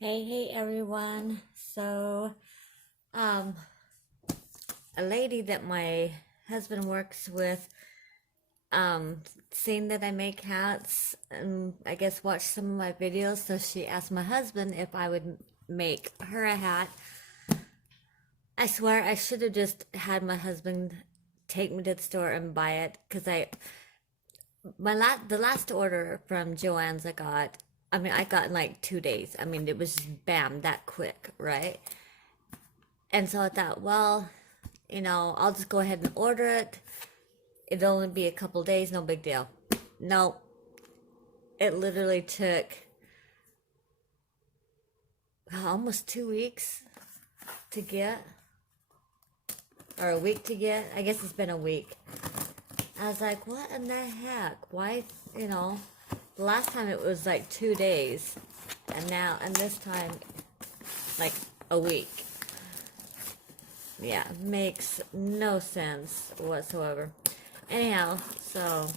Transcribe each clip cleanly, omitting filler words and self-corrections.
Hey everyone. Um, a lady that my husband works with, seen that I make hats and I guess watched some of my videos, so she asked my husband if I would make her a hat. I swear I should have just had my husband take me to the store and buy it, because the last order from JoAnn's I got in like 2 days. I mean, it was just bam, that quick, right? And so I thought, well, I'll just go ahead and order it. It'll only be a couple days, no big deal. No, it literally took almost 2 weeks to get, or a week to get. I guess it's been a week. I was like, what in the heck? Why, the last time it was like 2 days, and this time, like a week. Yeah, makes no sense whatsoever. Anyhow, so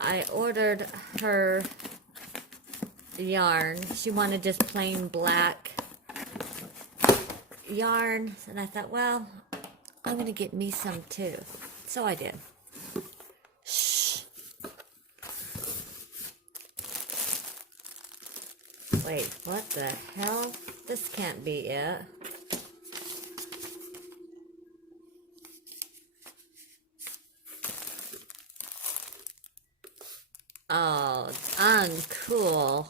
I ordered her yarn. She wanted just plain black yarn, and I thought, well, I'm gonna get me some too. So I did. Shh. Wait, what the hell? This can't be it. Oh, uncool.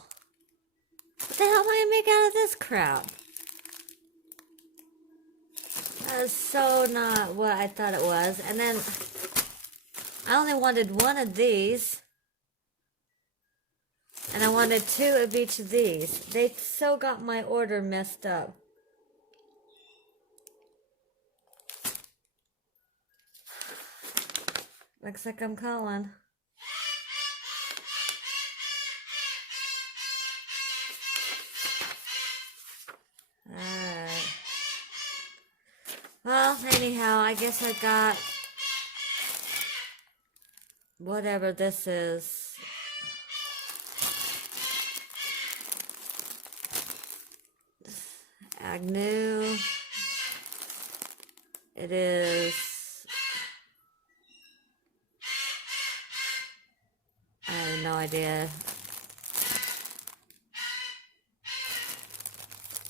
What the hell am I gonna make out of this crap? That is so not what I thought it was. And then I only wanted one of these. And I wanted two of each of these. They so got my order messed up. Looks like I'm calling. Alright. Well, anyhow, I guess I got whatever this is. Agnew. It is. I have no idea.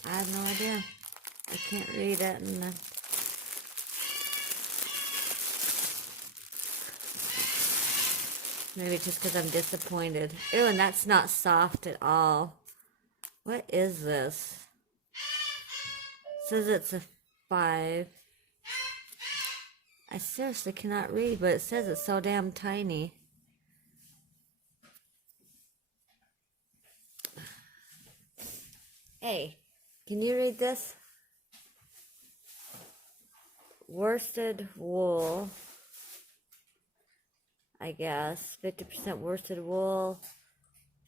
I have no idea. I can't read it. And maybe just because I'm disappointed. Ew, and that's not soft at all. What is this? It says it's a 5. I seriously cannot read, but it says it's so damn tiny. Hey, can you read this? Worsted wool, I guess. 50% worsted wool.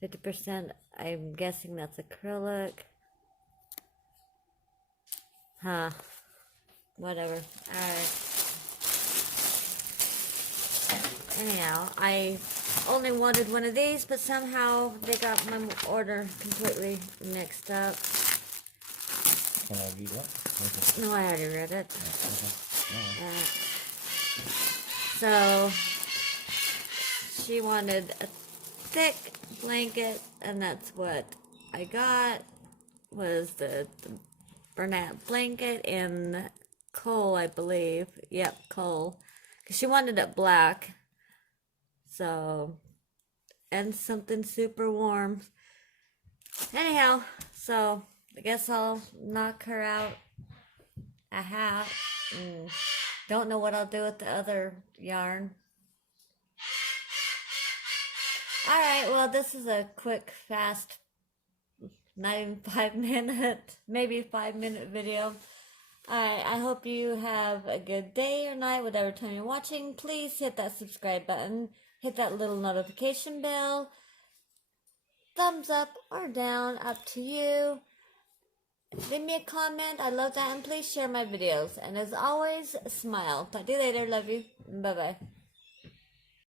50%, I'm guessing that's acrylic. Huh. Whatever. Alright. Anyhow, I only wanted one of these, but somehow they got my order completely mixed up. Can I read that? No, I already read it. Okay. So, she wanted a thick blanket, and that's what I got, was the Bernat blanket in coal, I believe. Yep, coal. Because she wanted it black. So, and something super warm. Anyhow, so I guess I'll knock her out a hat. Don't know what I'll do with the other yarn. Alright, well, this is a quick, fast, not even 5-minute, maybe 5-minute video. Alright, I hope you have a good day or night, whatever time you're watching. Please hit that subscribe button, hit that little notification bell, thumbs up or down, up to you. Leave me a comment, I love that, and please share my videos. And as always, smile. Talk to you later, love you, bye-bye.